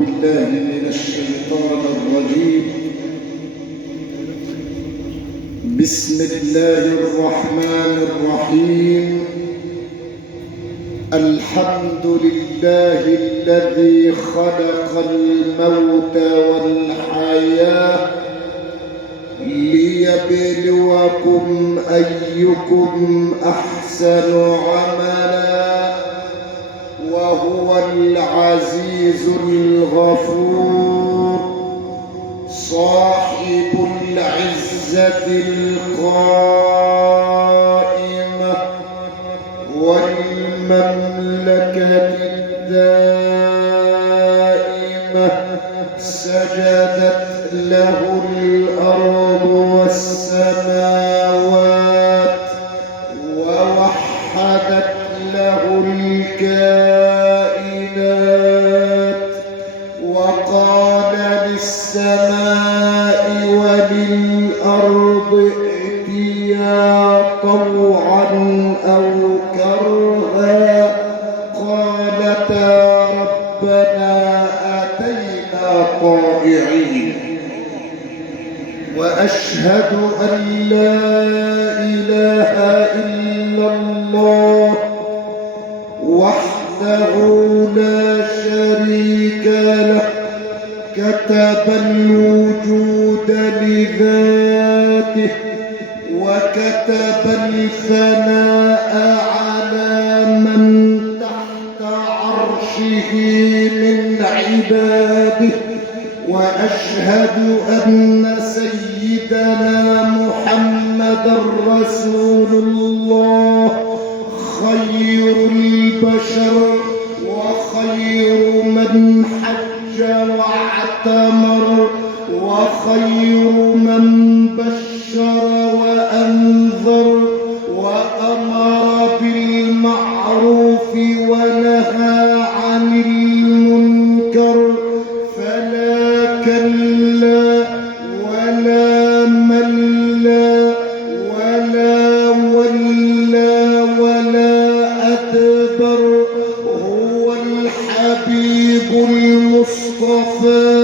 بالله من الشيطان الرجيم. بسم الله الرحمن الرحيم. الحمد لله الذي خلق الموت والحياة ليبلوكم أيكم أحسن عملا، وهو العزيز الغفور صاحب العزة القائمة والمملكة الدائمة. سجدت له الأرض والسماوات ووحدت له الكائنات، وقال للسماء وللأرض ائتيا طوعا أو كرها قالتا ربنا آتينا طائعين. وأشهد أن لا إله إلا الله وحده لا شريك له، كتب الوجود لذاته وكتب الثناء على من تحت عرشه من عباده. وأشهد أن سيدنا محمدا رسول الله خير البشر وخير من حج واعتمر وخير من بشر وأنذر وأمر بالمعروف ونهى عن المنكر، فلا كلا ولا ملا ولا ولى ولا أدبر. هو الحبيب المصطفى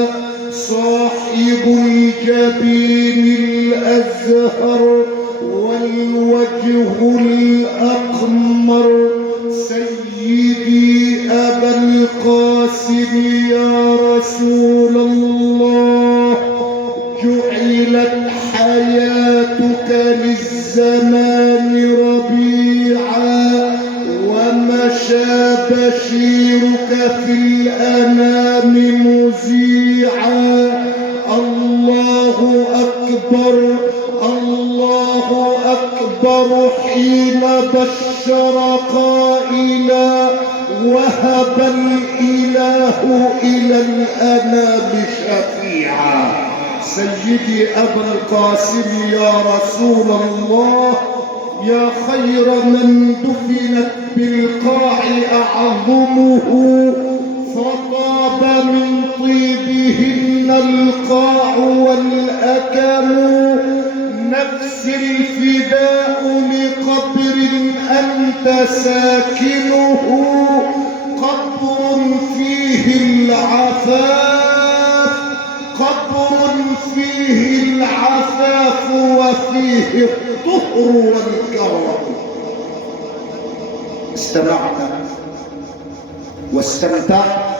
صاحب الجبين الأزهر والوجه الأقمر، سيدي أبا القاسم يا رسول الله. جعلت حياتك للزمان ربيعا ومشى بشيرك في الأنام مذيعا. الله أكبر الله أكبر حين بشر قائلا وهب الإله إلى الأنام شفيعا. سيدي أبا القاسم يا رسول الله، يا خير من دفنت بالقاع أعظمه، فطاب من طيبهن القاع والأكم. نفس الفداء لقبر أنت ساكنه، قبر فيه العفاف، قبر فيه العفاف وفيه الطهر والكرم. استمعنا واستمتعنا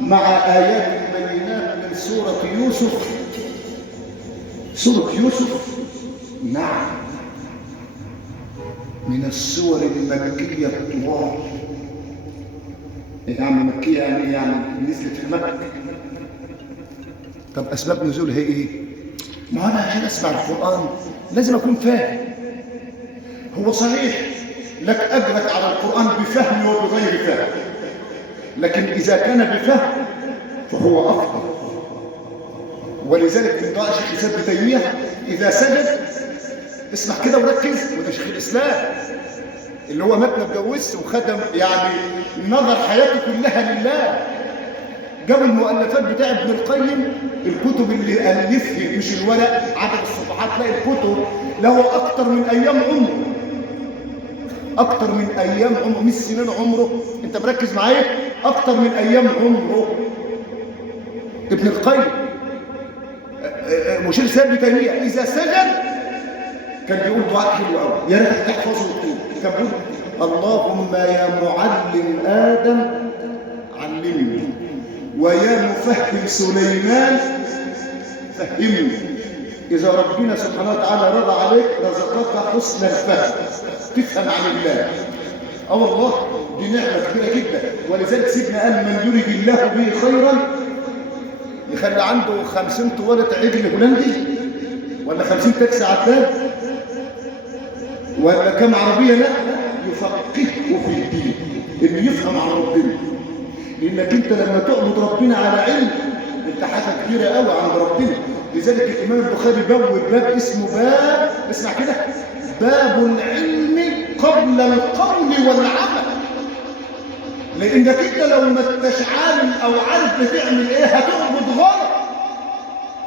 مع آيات بينات من سورة يوسف. سورة يوسف نعم من السور المكية الطوال. يعني مكية يعني نزلت في مكة. طب أسباب نزولها إيه؟ ما أنا عشان أسمع القرآن لازم أكون فاهم. هو صحيح لك أجرك على القرآن بفهم وبغير فهم، لكن إذا كان بفهم فهو أفضل. ولذلك من رأي شيخ الإسلام ابن تيمية إذا سجد اسمع كده وركز. وده شيخ الإسلام اللي هو مات ما اتجوزش وخدم يعني نظر حياته كلها لله. جاب المؤلفات بتاع ابن القيم، الكتب اللي ألفها مش الورق، عدد الصفحات، لا الكتب له أكتر من أيام عمره، أكتر من أيام عمره، مش سنين عمره. أنت مركز معايا؟ أكتر من أيام عمره. ابن القيم، مشير الإسلام ابن تيمية إذا سجد كان بيقول دعاء حلو قوي، يا ريت تحفظه وتقول. كان بيقول اللهم يا معلم آدم علمني، ويا مفهم سليمان فهمني. إذا ربنا سبحانه وتعالى رضى عليك رزقك حسن الفهم، تفهم عن الله. والله دي نعمة كبيرة جدا. ولذلك سيدنا قال من يريد الله به خيرا يخلي عنده 50 طوالة عجل هولندي، ولا 50 تاكسي عتاب، ولا كم عربية، لا يفقهه في الدين، اللي يفهم عن ربنا. لأنك أنت لما تعبد ربنا على علم أنت حاجة كبيرة قوي عند ربنا. لذلك الإمام البخاري باب اسمه باب، اسمع كده، باب العلم قبل القول والعمل. لأنك أنت لو ما انتش عالم أو عارف بتعمل إيه هتعبد غلط،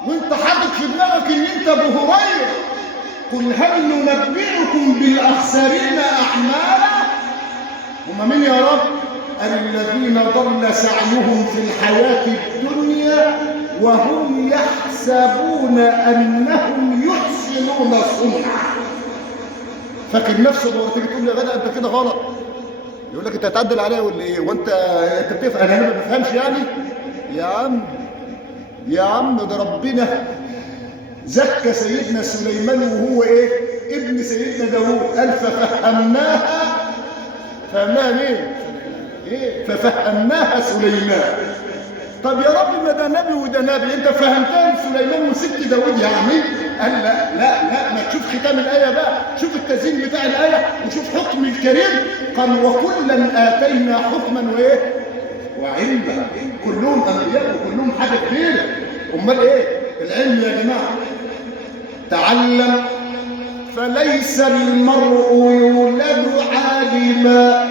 وأنت حاطط في دماغك إن أنت أبو هريرة. قل هل ننبئكم بالأخسرين أعمالا؟ هم مين يا رب؟ الذين ضل سعيهم في الحياة الدنيا وهم يحسبون أنهم يحسنون صنعا. فاكر نفسه لو تيجي تقول لي يا غدا أنت كده غلط، يقول لك أنت هتعدل عليا ولا إيه؟ وأنت بتفهم؟ أنا ما بفهمش يعني؟ يا عم ده ربنا زكى سيدنا سليمان وهو إيه؟ ابن سيدنا داوود، قال ففهمناها مين؟ إيه؟ ففهمناها سليمان. طب يا رب ما ده نبي وده نبي، انت فهمتها لسليمان وسبت داوود يعني؟ قال لا ما تشوف ختام الآية بقى، شوف التزيين بتاع الآية وشوف حكم الكريم. قال وكلا آتينا حكما وإيه؟ وعلما. كلهم أنبياء وكلهم حاجة كبيرة. أمال إيه؟ العلم يا جماعة. تعلم فليس المرء يولد عالما.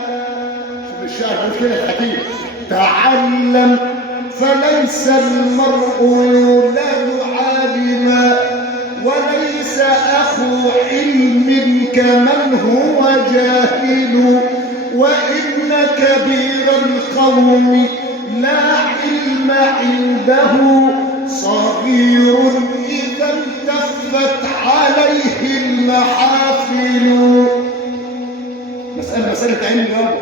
شوف الشعر مش كده الحكيم. تعلم فليس المرء يولد عالما وليس أخو علم كمن هو جاهل وإن كبير القوم لا علم عنده صغير إذا التفت عليه المحافل. مسألة علم يا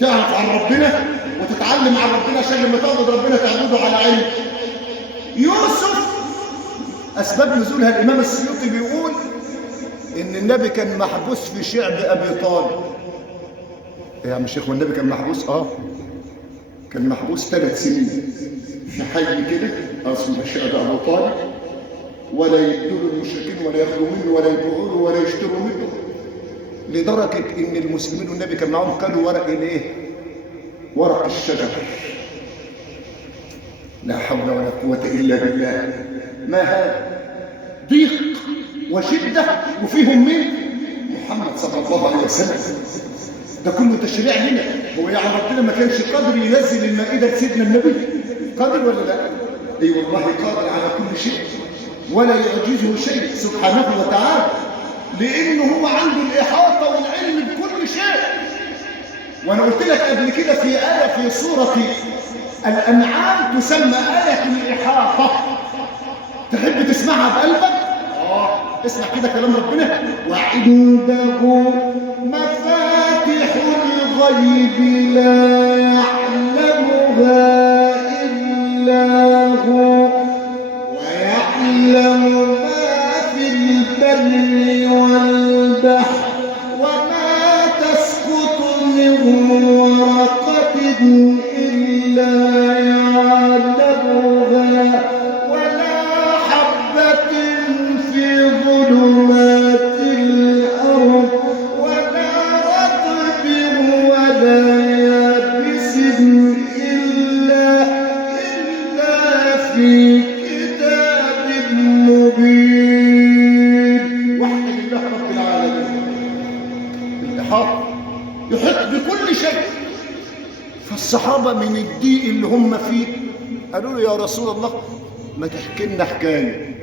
تعرف عن ربنا وتتعلم عن ربنا عشان لما تعبد ربنا تعبده على علم. يوسف أسباب نزولها الإمام السيوطي بيقول إن النبي كان محبوس في شعب أبي طالب. يا عم الشيخ والنبي كان محبوس؟ كان محبوس 3 سنين في حي كده اسمه شعب أبي طالب، ولا يدوا المشركين ولا ياخذوا منه ولا يبيعوا له ولا يشتروا منه، لدرجة إن المسلمين والنبي كان معهم كانوا ورق الإيه؟ ورق الشجر. لا حول ولا قوة إلا بالله. ما هذا؟ ضيق وشدة وفيهم مين؟ محمد صلى الله عليه وسلم. ده كله تشريع لنا. هو يعني ربنا ما كانش قادر ينزل المائدة لسيدنا النبي؟ قادر ولا لا؟ أي والله قادر على كل شيء ولا يعجزه شيء سبحانه وتعالى، لأنه هو عنده الإحاطة والعلم بكل شيء. وأنا قلت لك قبل كده في آية في سورة الأنعام تسمى آية الإحاطة، تحب تسمعها بقلبك؟ اسمع كده كلام ربنا. وعنده مفاتح الغيب لا يعلمها إلا هو ويعلم ما في البر والبحر وما تسقط من ورقة إلا يعلمها ولا حبة في ظلمات الأرض ولا رطب ولا يابس إلا في كتاب مبين. وحد الله رب العالمين. الإحاطة يحيط بكل شيء. فالصحابة من الضيق اللي هم فيه قالوا له يا رسول الله ما تحكي لنا حكاية،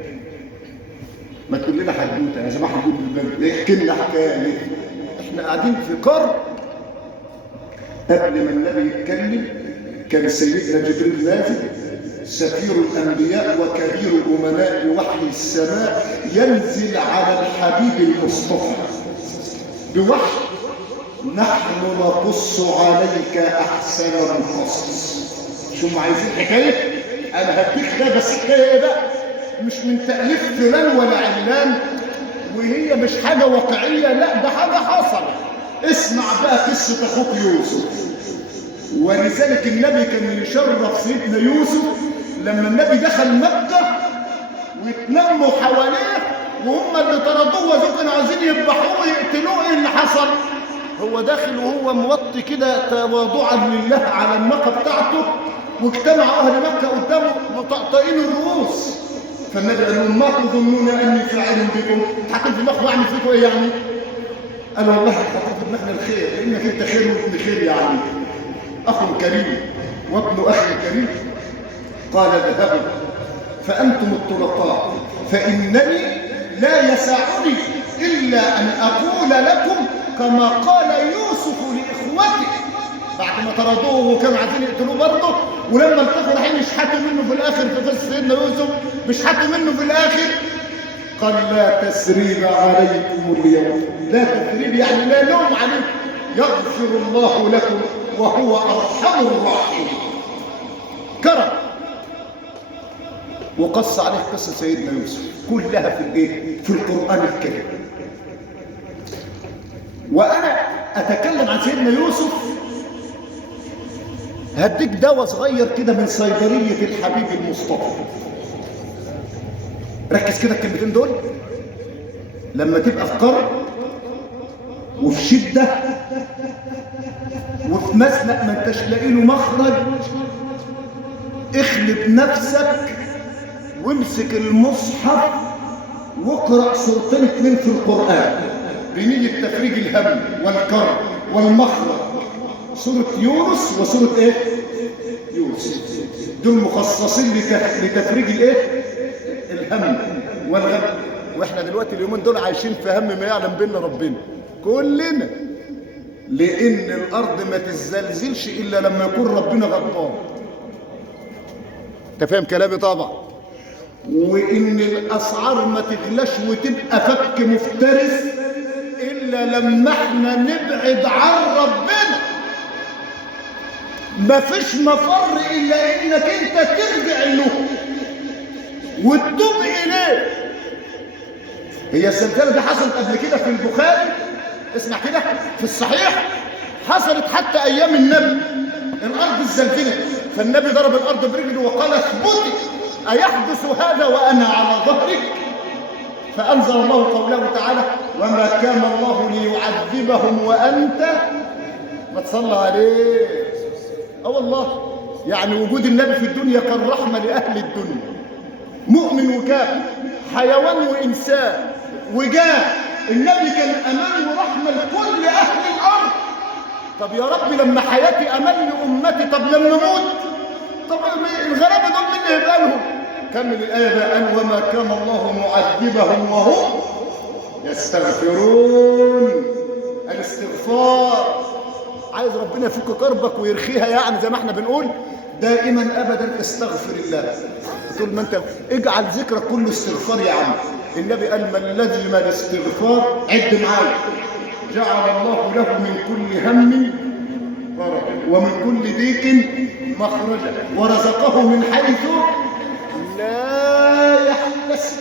ما تقول لنا حدوته زي ما احنا بنقول بالبلد، احكي لنا حكاية. احنا قاعدين في قرن قبل ما النبي يتكلم كان سيدنا جبريل نازل سفير الأنبياء وكبير أمناء وحي السماء ينزل على الحبيب المصطفى بوحي نحن نقص عليك أحسن القصص. شو ما عايزين حكاية؟ أنا هديك ده، بس حكاية إيه بقى؟ مش من تأليف فلان ولا علان، وهي مش حاجة واقعية، لا ده حاجة حصلت. اسمع بقى قصة أخوك يوسف. ولذلك النبي كان يشرف سيدنا يوسف لما النبي دخل مكة ويتلموا حواليه وهم اللي طردوه وكانوا عايزين يذبحوه ويقتلوه. ايه اللي حصل؟ هو داخل وهو موطي كده تواضعا لله على الناقة بتاعته، واجتمع أهل مكة قدامه مطقطقين الرؤوس. فالنبي قال لهم ما تظنون أني فاعل بكم؟ حاطين في دماغكم أعمل فيكم إيه يعني؟ قال والله حاطين في دماغنا الخير، لأنك أنت خير وابن خير يعني، أخ كريم وابن أخ كريم. قال اذهبوا فأنتم الطلقاء فإنني لا يسعني إلا أن أقول لكم كما قال يوسف لإخوته بعد ما طردوه وكانوا عايزين يقتلوه برضه، ولما التقوا رايحين يشحتوا منه في الآخر في قصة سيدنا يوسف، بيشحتوا منه في الآخر. قال لا تسريب عليكم اليوم. لا تسريب يعني لا لوم عليكم، يغفر الله لكم وهو أرحم الراحمين. كرم. وقص عليه قصة سيدنا يوسف كلها في الايه؟ في القرآن الكريم. وأنا أتكلم عن سيدنا يوسف هديك دواء صغير كده من صيدلية الحبيب المصطفى. ركز كده الكلمتين دول. لما تبقى في قرب وفي شدة وفي مسلك ما انتش لاقي له مخرج، اخلب نفسك وامسك المصحف واقرأ سورتين 2 في القرآن بنية تفريج الهم والكرب والمخرج. سورة يونس وسورة ايه؟ يوسف. دول مخصصين لتفريج الايه؟ الهم والغم. واحنا دلوقتي اليومين دول عايشين في هم ما يعلم بينا ربنا كلنا، لان الارض ما تزلزلش الا لما يكون ربنا غضبان. انت فاهم كلامي طبعا. وان الاسعار ما تغلاش وتبقى فك مفترس الا لما احنا نبعد عن ربنا. مفيش مفر الا انك انت ترجع له وتتوب اليه. هي الزلزال دي حصلت قبل كده في البخاري، اسمع كده، في الصحيح حصلت حتى ايام النبي. الارض الزلزلت فالنبي ضرب الارض برجله وقال اثبتي ايحدث هذا وانا على ظهرك؟ فانزل الله قوله تعالى وما كان الله ليعذبهم وانت ما تصلى عليه. والله يعني وجود النبي في الدنيا كان رحمه لاهل الدنيا، مؤمن وكافر، حيوان وانسان، وجاء النبي كان امان ورحمه لكل اهل الارض. طب يا رب لما حياتي امان لامتي، طب لما اموت، طب الغلابه دول مين اللي يبقى لهم؟ كمل الايه بقى، قال وما كان الله معذبهم وهم يستغفرون. الاستغفار عايز ربنا يفك كربك ويرخيها، يعني زي ما احنا بنقول دائما ابدا استغفر الله. طول ما انت اجعل ذكرك كله استغفار يا عم. النبي قال ما الذي ما الاستغفار، عد معايا، جعل الله له من كل هم فرجا ومن كل ضيق مخرجا ورزقه من حيث لا يحتسب.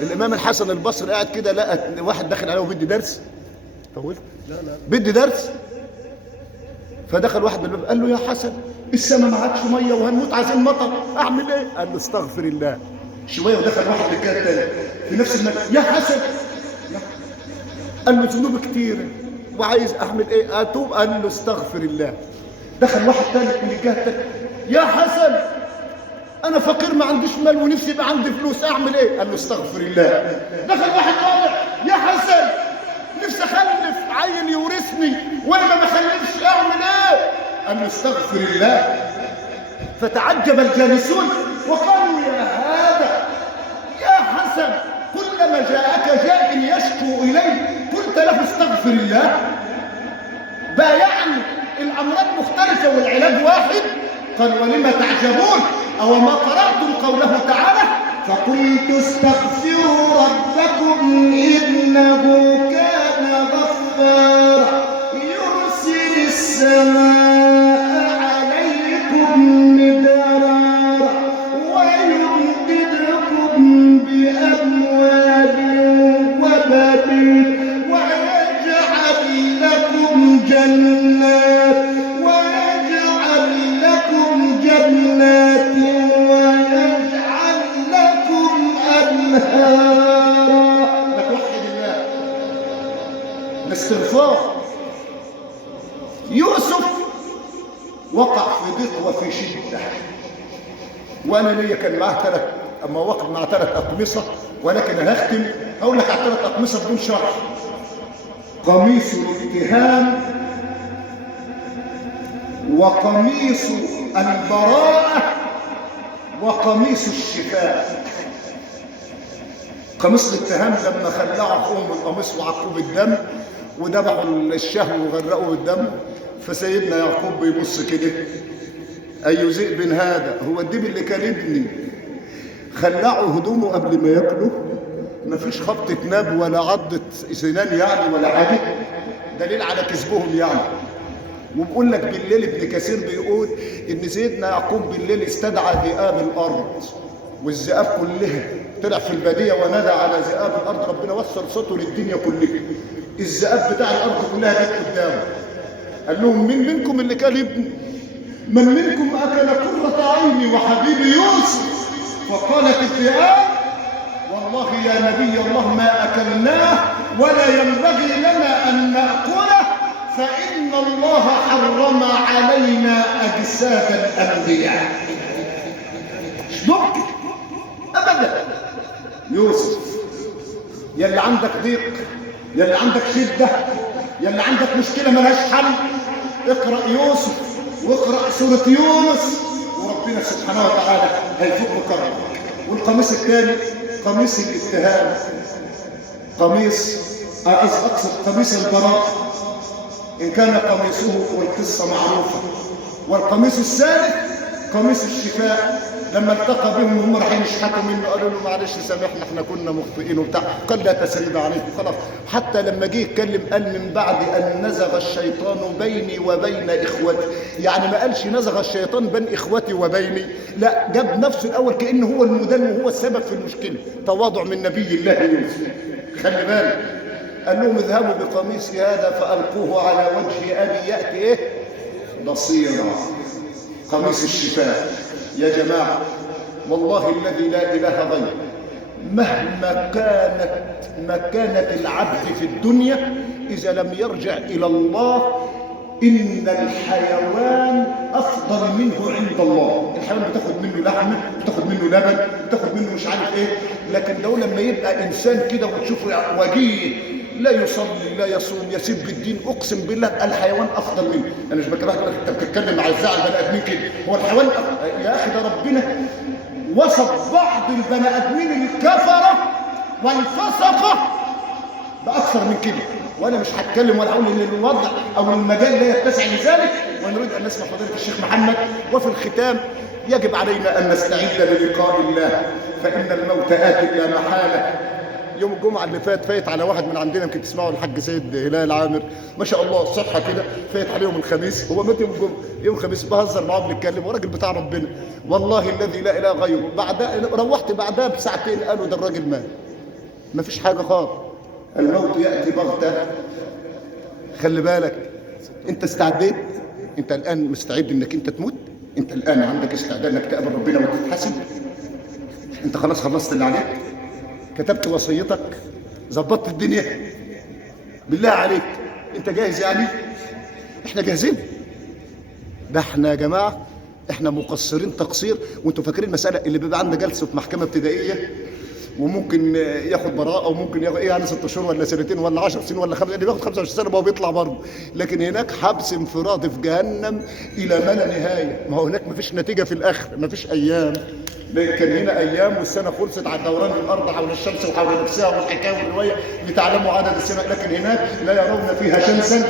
الامام الحسن البصري قاعد كده لقى واحد داخل عليه وبيدي درس. طولت؟ لا بدي درس. فدخل واحد بالباب قال له يا حسن السماء ما عادش ميه وهنموت عايزين مطر، اعمل ايه؟ قال له استغفر الله. شويه ودخل واحد للجهه الثانيه في نفس المكان، يا حسن قال له ذنوب كتيره وعايز اعمل ايه؟ اتوب. قال له استغفر الله. دخل واحد ثالث من الجهه الثانيه، يا حسن انا فقير ما عنديش مال ونفسي يبقى عندي فلوس، اعمل ايه؟ قال له استغفر الله. دخل واحد رابع، يا حسن نفسي اخلف عيل يورثني وانا ما بخلفش، اعمل ايه؟ قال له استغفر الله. فتعجب الجالسون وقالوا يا هذا يا حسن كلما جاءك جاء يشكو اليه قلت له استغفر الله. بقى يعني الامراض مختلفه والعلاج واحد. قال ولما تعجبون أو ما قرأتم قوله تعالى فقلت استغفروا ربكم إنه كان غفارا يرسل السماء عليكم مدرارا ويمددكم بأموال وبنين ويجعل لكم جنات ويجعل لكم أنهارا. توحد الله. الاستغفار. يوسف وقع في ضيق وفي شدة، وأنا ليا كان معاه وقع مع 3 أقمصة، ولكن أنا هختم هقول لك على 3 أقمصة بدون شرح. قميص الاتهام، وقميص البراءة، وقميص الشفاء. قميص الاتهام لما خلعوا فوقهم القميص وعقوه بالدم وذبحوا الشهم وغرقوا بالدم، فسيدنا يعقوب بيبص كده، أي ذئب هذا؟ هو الديب اللي كان ابني. خلعوا هدومه قبل ما ياكلوا، مفيش خبطة ناب ولا عضة سنان يعني ولا حاجة، دليل على كذبهم يعني. وبقول لك بالليل ابن كثير بيقول ان سيدنا يعقوب بالليل استدعى ذئاب الارض، والذئاب كلها طلع في الباديه ونادى على ذئاب الارض، ربنا وصل صوته للدنيا كلها. الذئاب بتاع الارض كلها جت قدامه، قال لهم مين منكم اللي كان ابني؟ من منكم اكل قرة عيني وحبيبي يوسف؟ فقالت الذئاب والله يا نبي الله ما اكلناه ولا ينبغي لنا ان ناكله، فإن الله حرم علينا أجساد الأنبياء. مش ممكن أبدا. يوسف، يلي عندك ضيق، يلي عندك شدة، يلي عندك مشكلة ملهاش حل، اقرأ يوسف واقرأ سورة يونس وربنا سبحانه وتعالى هيفك كربك. والقميص الثاني قميص الاتهام، أقصد قميص البراءة إن كان قميصه والقصة معروفة. والقميص الثالث قميص الشفاء، لما التقى بهم وهم رايحين يشحتوا منه قالوا له معلش سامحنا احنا كنا مخطئين وبتاع، قال لا تسريب عليكم خلاص. حتى لما جه يتكلم قال من بعد ان نزغ الشيطان بيني وبين اخوتي، يعني ما قالش نزغ الشيطان بين اخوتي وبيني، لا جاب نفسه الاول كانه هو المدن وهو السبب في المشكله. تواضع من نبي الله يوسف. خلي بالك، قال لهم اذهبوا بقميصي هذا فألقوه على وجه أبي يأتي إيه؟ بصيرا. قميص الشفاء. يا جماعة والله الذي لا إله غيره، مهما كانت مكانة العبد في الدنيا إذا لم يرجع إلى الله إن الحيوان أفضل منه عند الله. الحيوان بتاخد منه لحمة، بتاخد منه لبن، بتاخد منه مش عارف إيه، لكن لو لما يبقى إنسان كده وتشوفه وجيه لا يصلي لا يصوم يسب الدين، اقسم بالله الحيوان افضل منه. انا مش بكرهك، انت بتتكلم مع الزعل بني ادمين كده، هو الحيوان يا اخي ده ربنا وصف بعض البني ادمين الكفره والفسقه باكثر من كده، وانا مش هتكلم ولا اقول ان الوضع او المجال لا يتسع لذلك، ونريد ان نسمع فضيله الشيخ محمد. وفي الختام يجب علينا ان نستعد للقاء الله، فان الموت آت لا محاله. يوم الجمعة اللي فات على واحد من عندنا يمكن تسمعوا الحاج سيد هلال عامر، ما شاء الله الصبح كده فات عليه يوم الخميس، هو مات يوم الجمعة، يوم الخميس بهزر معاه بنتكلم، وراجل بتاع ربنا والله الذي لا اله غيره. بعدها روحت بعدها بساعتين قالوا ده الراجل مات، ما فيش حاجة خالص. الموت يأتي بغتة. خلي بالك، انت استعديت؟ انت الآن مستعد انك انت تموت؟ انت الآن عندك استعداد انك تقابل ربنا وتتحاسب؟ انت خلاص خلصت اللي عليك؟ كتبت وصيتك؟ ظبطت الدنيا؟ بالله عليك انت جاهز يعني؟ احنا جاهزين. ده احنا يا جماعه احنا مقصرين تقصير، وانتوا فاكرين المساله اللي بيبقى عندنا جلسه في محكمه ابتدائيه وممكن ياخد براءه وممكن ياخد ايه يعني 6 شهور ولا سنتين ولا 10 سنين ولا 5، اللي بياخد 25 سنه ما هو بيطلع برضه، لكن هناك حبس انفرادي في جهنم الى ما لا نهايه. ما هو هناك ما فيش نتيجه في الاخر، ما فيش ايام، كان هنا ايام والسنه خلصت على دوران الارض حول الشمس وحول نفسها والحكايه والروايه لتعلموا عدد السنين، لكن هناك لا يرون فيها شمسا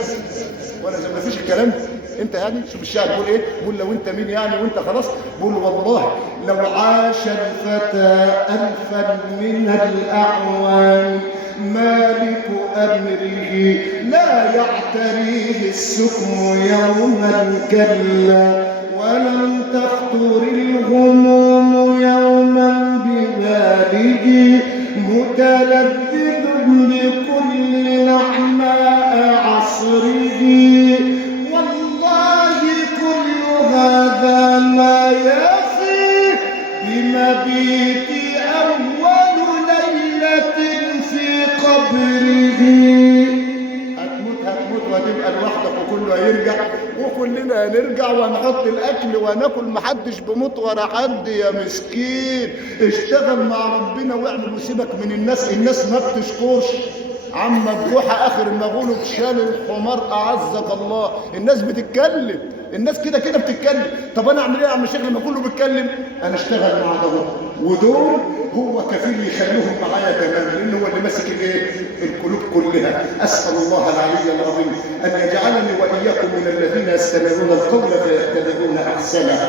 ولا ما فيش الكلام. انت يعني شوف الشاعر بيقول ايه، بيقول لو انت مين يعني وانت خلاص، بيقول والله لو عاش الفتى ألفا من الأعوام مالك أمره لا يعتريه السكم يوما كلا، ولم تخطر الغموم يوما بباله متلذذ بكل نعماء عصره. والله كل هذا ما يفي بمبيت أول ليلة في قبره. هتموت وهتبقى لوحدك وكله هيرجع وكلنا هنرجع وهنحط الاكل وهناكل، محدش بموت ورا حد يا مسكين. اشتغل مع ربنا واعمل وسيبك من الناس ما بتشكرش. عمك جحا اخر المغول اتشال الحمار اعزك الله. الناس بتتكلم، الناس كده بتتكلم. طب انا اعمل ايه يا عم الشيخ لما كله بيتكلم؟ انا اشتغل مع ده ودول هو كفيل يخليهم معايا تمام، لانه هو اللي ماسك الايه؟ القلوب كلها. اسال الله العلي العظيم ان يجعلني واياكم من الذين يستمعون القول فيتبعون احسنه.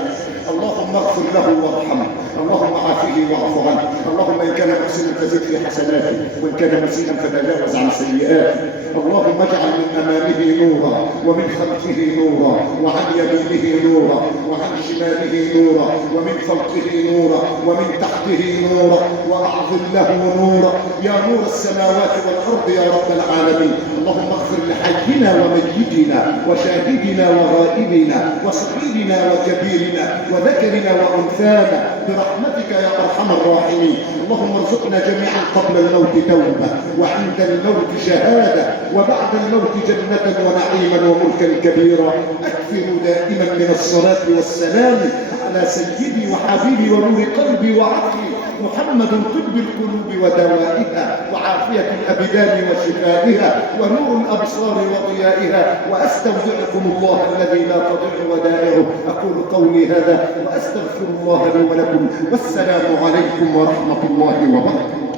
اللهم اغفر له وارحمه، اللهم عافه واعف عنه، اللهم ان كان محسنا فزد في حسناته، وان كان مسيئا فتجاوز عن سيئاته. اللهم اجعل من امامه نورا ومن خلفه نورا وعن يمينه نورا وعن شماله نورا ومن فوقه نورا ومن تحته نورا واعظم له نورا يا نور السماوات والارض يا رب العالمين. اللهم اغفر لحينا وميتنا وشاهدنا وغائبنا وصغيرنا وكبيرنا وذكرنا وانثانا برحمتك يا ارحم الراحمين. اللهم ارزقنا جميعا قبل الموت توبه وعند الموت شهاده وبعد الموت جنه ونعيما وملكا كبيرا. اكثروا دائما من الصلاه والسلام على سيدي وحبيبي ونور قلبي وعقلي محمد طب القلوب ودوائها وعافية الأبدان وشفائها ونور الأبصار وضيائها. وأستودعكم الله الذي لا تضيع ودائعه. أقول قولي هذا وأستغفر الله لي ولكم، والسلام عليكم ورحمة الله وبركاته.